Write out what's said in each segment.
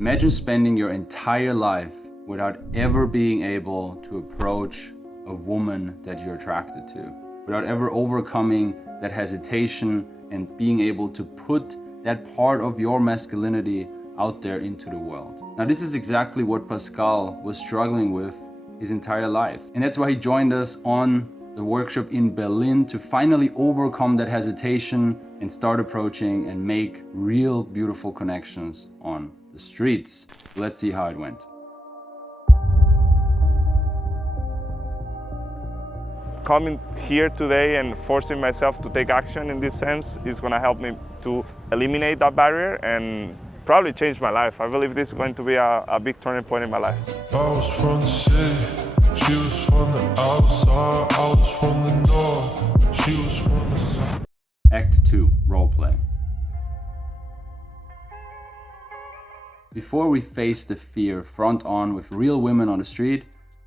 Imagine spending your entire life without ever being able to approach a woman that you're attracted to, without ever overcoming that hesitation and being able to put that part of your masculinity out there into the world. Now, this is exactly what Pascal was struggling with his entire life. And that's why he joined us on the workshop in Berlin to finally overcome that hesitation and start approaching and make real beautiful connections on the streets. Let's see how it went. Coming here today and forcing myself to take action in this sense is going to help me to eliminate that barrier and probably change my life. I believe this is going to be a big turning point in my life. I was from the city, she was from the outside, I was from the north, she was from the south. Act 2, roleplay. Before we face the fear front on with real women on the street,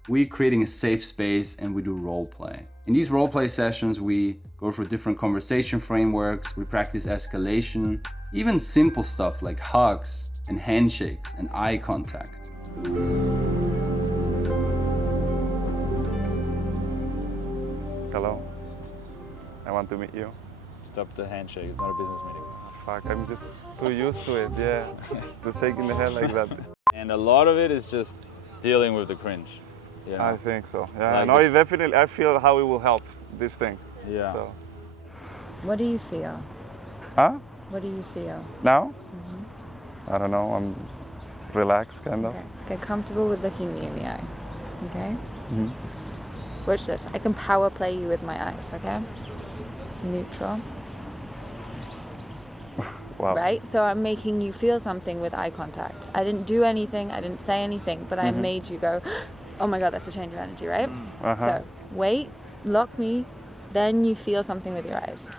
we're creating a safe space and we do roleplay. In these roleplay sessions, we go through different conversation frameworks, we practice escalation, even simple stuff like hugs and handshakes and eye contact. Hello, I want to meet you. Stop the handshake, it's not a business meeting. Fuck, I'm just too used to it, yeah, to shaking the head like that. And a lot of it is just dealing with the cringe. Yeah. I think so, yeah. Like No, it definitely, I feel how it will help, this thing. Yeah. So. What do you feel? Huh? What do you feel? Now? I don't know, I'm relaxed, kind of. Okay. Get comfortable with looking me in the eye. Okay? Watch this. I can power play you with my eyes, okay? Neutral. Wow. Right? So I'm making you feel something with eye contact. I didn't do anything, I didn't say anything, but I made you go, oh my God, that's a change of energy, right? So wait, lock me, then you feel something with your eyes.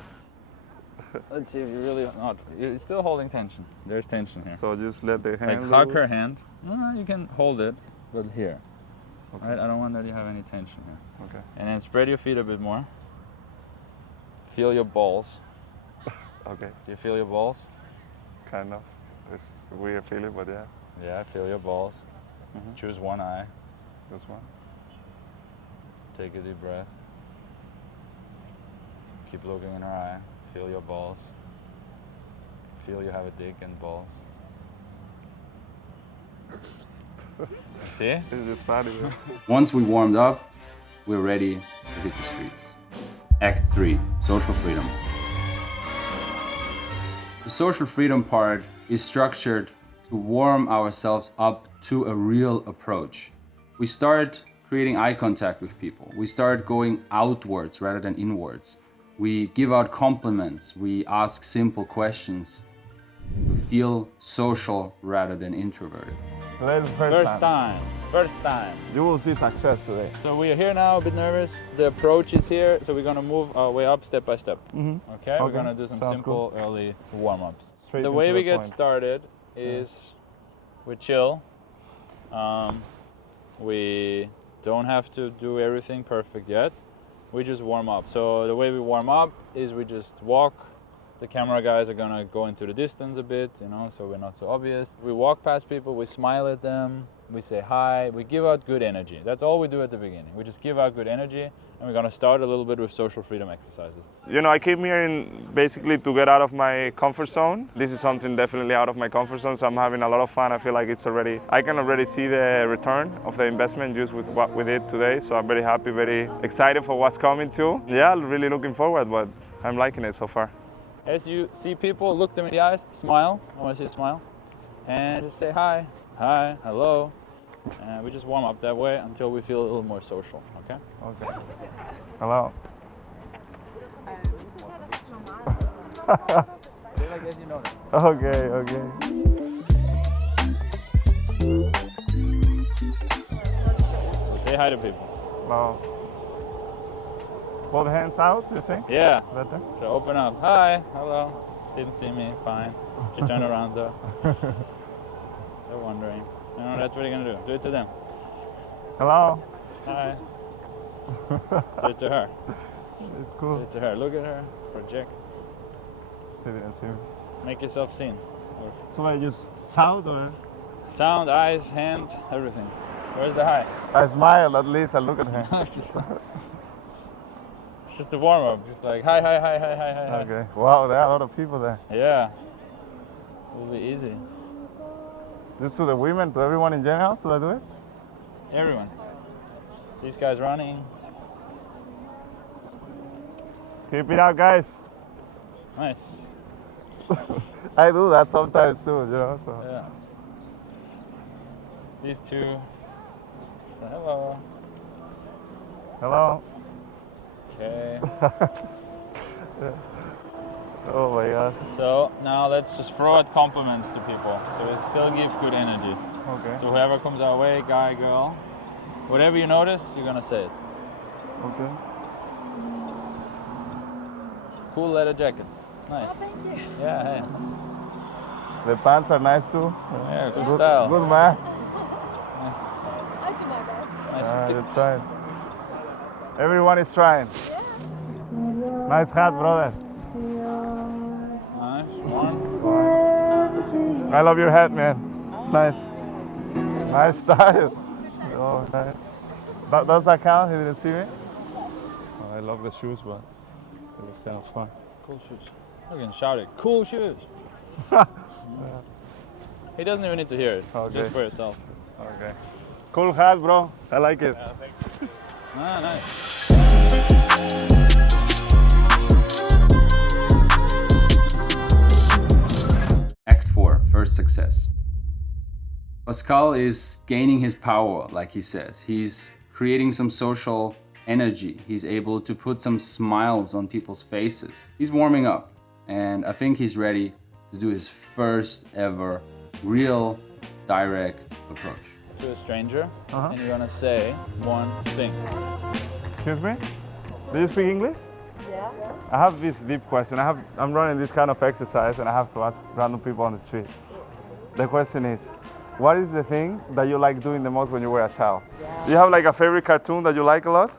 Let's see if you're really not. You're still holding tension. There's tension here. So just let the hand Like hug her loose. hand. No, you can hold it, but here. Okay. Right? I don't want that you have any tension here. Okay. And then spread your feet a bit more. Feel your balls. Okay, Do you feel your balls? kind of. It's a weird feeling, but yeah, Yeah, feel your balls. Choose one eye. this one. Take a deep breath. Keep looking in her eye. Feel your balls. Feel you have a dick and balls. You see? It's just funny. Once we warmed up, we're ready to hit the streets. Act 3, social freedom. The social freedom part is structured to warm ourselves up to a real approach. We start creating eye contact with people. We start going outwards rather than inwards. We give out compliments. We ask simple questions. We feel social rather than introverted. Today's the First time. You will see success today. So we are here now, a bit nervous. The approach is here, so we're gonna move our way up step by step. Okay? We're gonna do some Sounds simple early warm-ups. Straight The into way the we get point. started is we chill. We don't have to do everything perfect yet. We just warm up. So the way we warm up is we just walk. The camera guys are gonna go into the distance a bit, you know, so we're not so obvious. We walk past people, we smile at them, we say hi, we give out good energy. That's all we do at the beginning. We just give out good energy, and we're gonna start a little bit with social freedom exercises. You know, I came here basically to get out of my comfort zone. This is something definitely out of my comfort zone, so I'm having a lot of fun. I feel like I can already see the return of the investment just with what we did today. So I'm very happy, very excited for what's coming too. Yeah, really looking forward, but I'm liking it so far. As you see people, look them in the eyes, smile. I want to see a smile. And just say hi, hi, hello. And we just warm up that way until we feel a little more social, okay? Okay. Hello. Say like as you know. Okay. So say hi to people. Wow. Both hands out, you think? Yeah. Better? So open up. Hi, hello. Didn't see me, fine. She turned around though. They're wondering. You know, that's what you're gonna do. Do it to them. Hello. Hi. Do it to her. It's Do cool. it to her. Look at her. Project. They didn't see me. Make yourself seen. So I just shout or? Sound, eyes, hands, everything. Where's the hi? I smile at least. I look at her. It's just a warm up. Just like hi, hi, hi, hi, hi, hi. hi. Okay. Wow, there are a lot of people there. Yeah. Will be easy. Just to the women, to everyone in general, should I do it? Everyone. These guys running. Keep it up, guys. Nice. I do that sometimes too, so. Yeah. These two. So hello. Hello. Okay. Oh my God. So now let's just throw out compliments to people. So it still gives good energy. Okay. So whoever comes our way, guy, girl, whatever you notice, you're gonna say it. Okay. Cool leather jacket. Nice. Oh, thank you. Yeah, hey. The pants are nice too. Yeah, good style. Good match. Nice, I do my best. nice fit. Good trying. Everyone is trying. Nice hat, brother. Nice, warm. I love your hat, man. It's nice. Nice style. Oh, nice. Does that count? He didn't see me? Oh, I love the shoes, but it was kind of fun. Cool shoes. You can shout it. Cool shoes. He doesn't even need to hear it. It's Okay. just for yourself. Okay. Cool hat, bro. I like it. Ah, nice. Act 4, first success. Pascal is gaining his power, like he says. He's creating some social energy. He's able to put some smiles on people's faces. He's warming up, and I think he's ready to do his first ever real direct approach. To a stranger, Uh-huh. and you're gonna say one thing. Excuse me? Do you speak English? Yeah. I have this deep question. I'm running this kind of exercise and I have to ask random people on the street. The question is, what is the thing that you like doing the most when you were a child? Do you have like a favorite cartoon that you like a lot?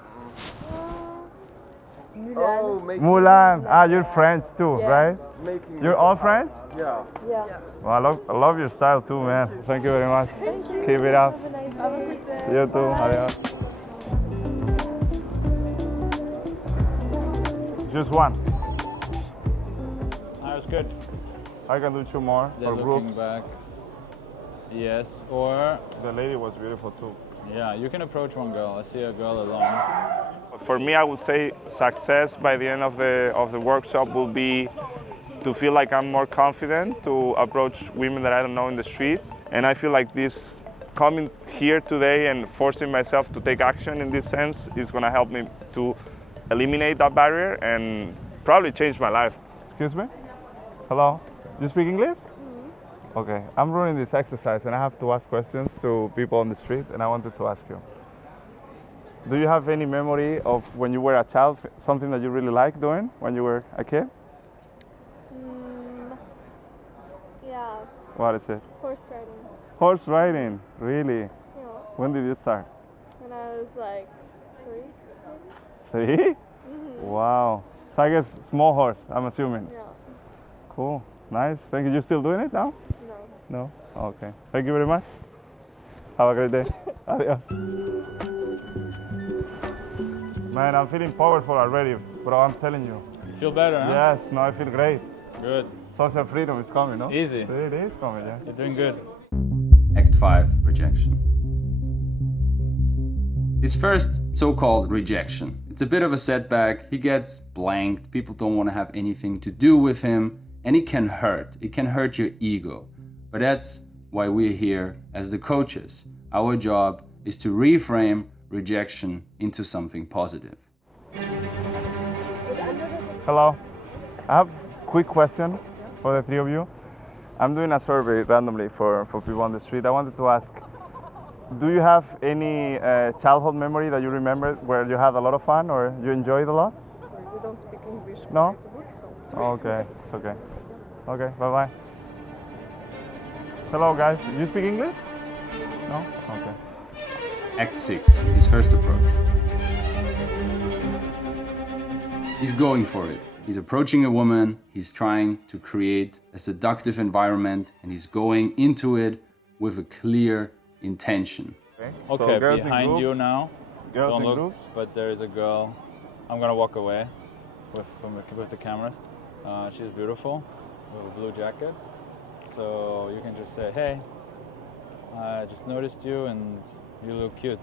Mulan. Ah, you're French too, right? You're all French? Yeah. Well, I love your style too, man. Thank you very much. Thank you. Keep it up. Have a nice day. Have a good day. You too. Adios. Just one. That was good. I can do two more They're for looking groups. back. Yes, or The lady was beautiful too. yeah, you can approach one girl. I see a girl alone. For me, I would say success by the end of the workshop will be to feel like I'm more confident to approach women that I don't know in the street. And I feel like this coming here today and forcing myself to take action in this sense is going to help me to eliminate that barrier and probably change my life. Excuse me? Hello? You speak English? Okay, I'm running this exercise and I have to ask questions to people on the street, and I wanted to ask you. Do you have any memory of when you were a child, something that you really liked doing when you were a kid? Yeah, What is it? horse riding. Horse riding, really? You know, When did you start? when I was like 3, maybe? 3? Wow. So I guess small horse, I'm assuming. Yeah. Cool, nice. Thank you. You still doing it now? No. No? Okay. Thank you very much. Have a great day. Adios. Man, I'm feeling powerful already, bro. I'm telling you. You feel better, huh? Yes, no, I feel great. Good. Social freedom is coming, no? Easy. It is coming, yeah. You're doing good. Act 5, rejection. His first so-called rejection. It's a bit of a setback. He gets blanked. People don't want to have anything to do with him. And it can hurt. It can hurt your ego. But that's why we're here as the coaches. Our job is to reframe rejection into something positive. Hello. I have a quick question for the three of you. I'm doing a survey randomly for people on the street. I wanted to ask, do you have any childhood memory that you remember where you had a lot of fun or you enjoyed a lot? Sorry, we don't speak English. No? quite good, so sorry. Okay, it's okay. Okay, bye-bye. Hello guys, you speak English? No? Okay. Act 6, his first approach. He's going for it. He's approaching a woman, he's trying to create a seductive environment, and he's going into it with a clear intention. So Okay, girls in behind group, you now. Girls Don't in look, group. but there is a girl. I'm gonna walk away with the cameras. She's beautiful with a blue jacket. So you can just say, hey, I just noticed you and you look cute.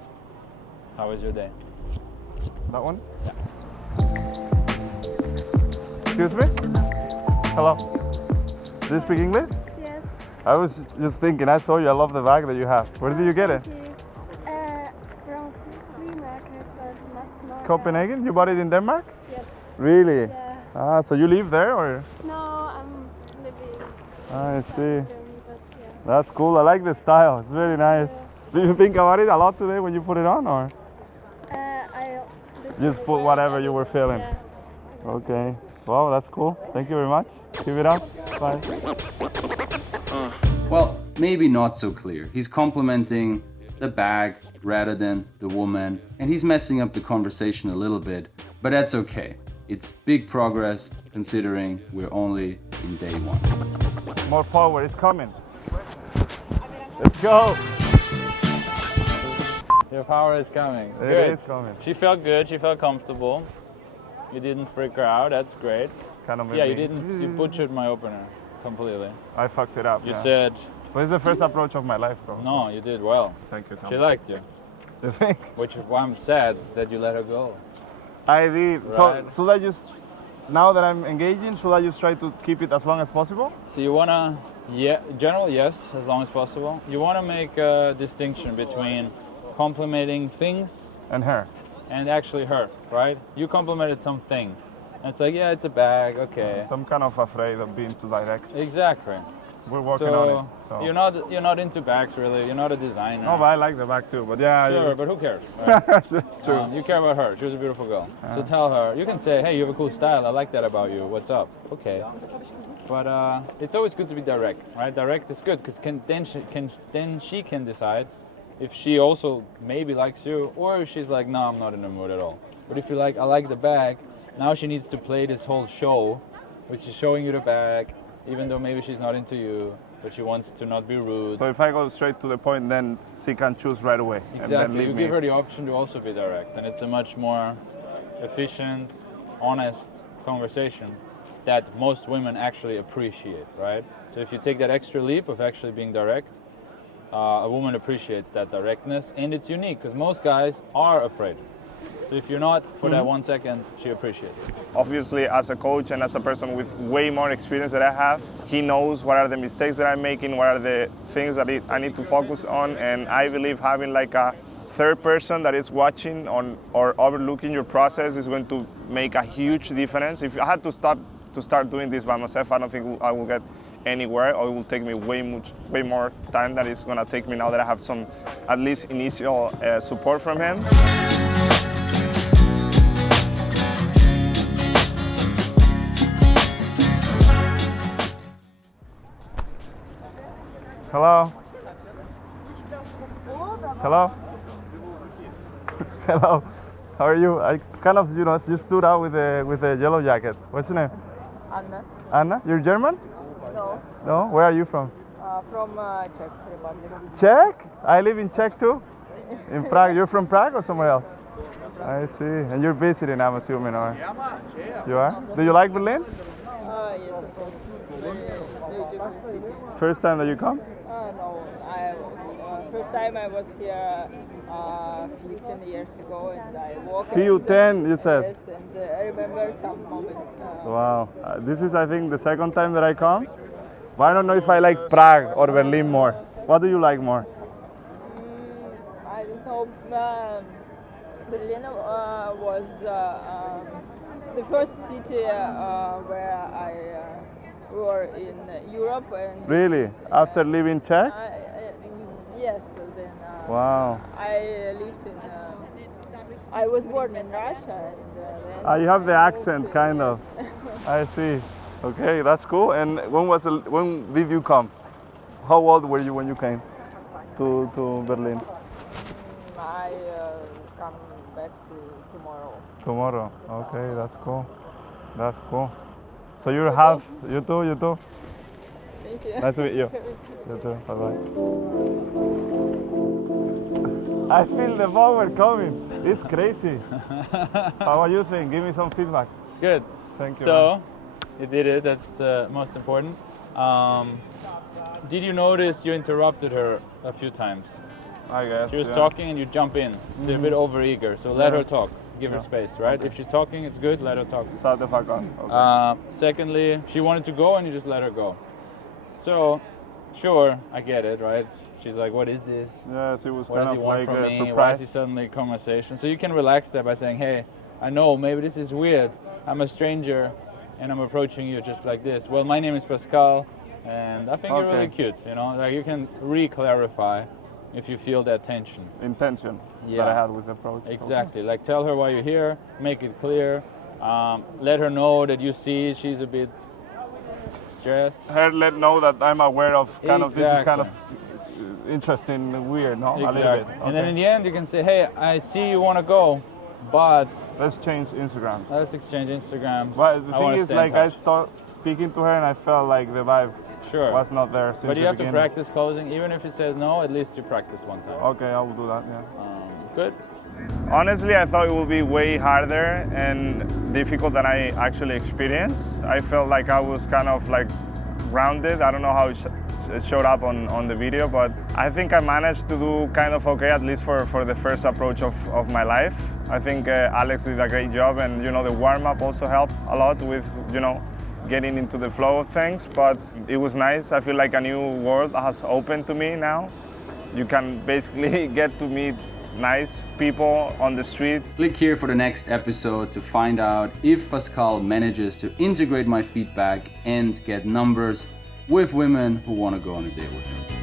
How was your day? That one? Yeah. Excuse me? Hello. Do you speak English? Yes. I was just thinking, I saw you, I love the bag that you have. Where did you get it? Thank you. From flea market, but not small. Copenhagen? You bought it in Denmark? Yes. Really? Yeah. Ah, so you live there or? No, I'm living I in see. Germany, but yeah. That's cool. I like the style. It's very nice. Do you think about it a lot today when you put it on or? I Just put whatever you were feeling. Yeah. Okay. Wow, that's cool. Thank you very much. Keep it up. Bye. Well, maybe not so clear. He's complimenting the bag rather than the woman, and he's messing up the conversation a little bit, but that's okay. It's big progress considering we're only in day one. More power is coming. Let's go. Your power is coming. It Good. is coming. She felt good. She felt comfortable. You didn't freak her out. That's great. Kind of made Yeah, me- you didn't. You butchered my opener completely. I fucked it up. You yeah. said But it's the first approach of my life, bro. no. You did well. Thank you, Tom. She liked you, You think? which is why I'm sad that you let her go. I did. Right. So should I just, now that I'm engaging, should I just try to keep it as long as possible? So you wanna, yeah, general yes, as long as possible. You wanna make a distinction between complimenting things And her. and actually her, right? You complimented something. And it's like, yeah, it's a bag, okay. So I'm kind of afraid of being too direct. Exactly. We're working on it. So. You're not into bags really. You're not a designer. No, but I like the bag too. But yeah, Sure, but who cares? Right? that's true. You care about her. She was a beautiful girl. So tell her. You can say, hey, you have a cool style. I like that about you. What's up? Okay. But it's always good to be direct, right? Direct is good because then she can decide if she also maybe likes you, or if she's like, no, I'm not in the mood at all. But if you're like, I like the bag, now she needs to play this whole show, which is showing you the bag, even though maybe she's not into you, but she wants to not be rude. So if I go straight to the point, then she can choose right away. And then Exactly. leave You me. give her the option to also be direct, and it's a much more efficient, honest conversation that most women actually appreciate, right? So if you take that extra leap of actually being direct, a woman appreciates that directness, and it's unique because most guys are afraid. So if you're not, for that 1 second, she appreciates it. Obviously, as a coach and as a person with way more experience that I have, he knows what are the mistakes that I'm making, what are the things that I need to focus on, and I believe having like a third person that is watching on or overlooking your process is going to make a huge difference. If I had to start doing this by myself, I don't think I will get anywhere, or it will take me way more time than it's gonna take me now that I have some at least initial support from him. Hello. Hello. Hello. How are you? I kind of, just stood out with the yellow jacket. What's your name? Anna. Anna. You're German? No. No. Where are you from? From Czech Republic. Czech. I live in Czech too. In Prague. You're from Prague or somewhere else? I see. And you're visiting, I'm assuming, or? You are? Do you like Berlin? Yes, of course. Very beautiful city. First time that you come? No, first time I was here 15 years ago, and I walked. 10, you said? Yes, and I remember some moments. Wow. This is, I think, the second time that I come. But I don't know if I like Prague or Berlin more. What do you like more? I don't know. Berlin was the first city where I were in Europe. And Really? After leaving Czech? Yes. Then Wow. I lived in. I was born in Russia. And then You have the accent, kind of. I see. Okay, that's cool. And when did you come? How old were you when you came to Berlin? I come back tomorrow. Tomorrow. Okay, that's cool. That's cool. So you too? Thank you. Nice to meet you. You too. Bye-bye. I feel the moment coming. It's crazy. How are you saying? Give me some feedback. It's good. Thank you. So, you did it. That's most important. Did you notice you interrupted her a few times? I guess. She was talking and you jump in. She's a bit overeager, so let her talk. Give her space, right? Okay. If she's talking, it's good. Let her talk. Shut the fuck up. Okay. Secondly, she wanted to go and you just let her go. So, sure, I get it, right? She's like, what is this? Yes, it was What does kind he of want like from a me? surprise. Why is he suddenly conversation? So you can relax that by saying, hey, I know maybe this is weird. I'm a stranger and I'm approaching you just like this. Well, my name is Pascal and I think you're really cute, you know? Like you can re-clarify if you feel that tension. Intention Yeah. that I had with the approach. Exactly. Like tell her why you're here, make it clear. Let her know that you see she's a bit stressed. Her let know that I'm aware of kind of this is kind of Exactly. interesting and weird, no? A little Exactly. bit. And then in the end you can say, hey, I see you want to go, but Let's change Instagram. let's exchange Instagrams. But the I wanna thing is, stay in like, I touch. started speaking to her and I felt like the vibe Sure. was not there since But you the have to beginning. practice closing. Even if he says no, at least you practice one time. Okay, I will do that, yeah. Good. Honestly, I thought it would be way harder and difficult than I actually experienced. I felt like I was kind of like grounded. I don't know how it showed up on the video, but I think I managed to do kind of okay, at least for the first approach of my life. I think Alex did a great job, and you know, the warm-up also helped a lot with, you know, getting into the flow of things, but it was nice. I feel like a new world has opened to me now. You can basically get to meet nice people on the street. Click here for the next episode to find out if Pascal manages to integrate my feedback and get numbers with women who want to go on a date with him.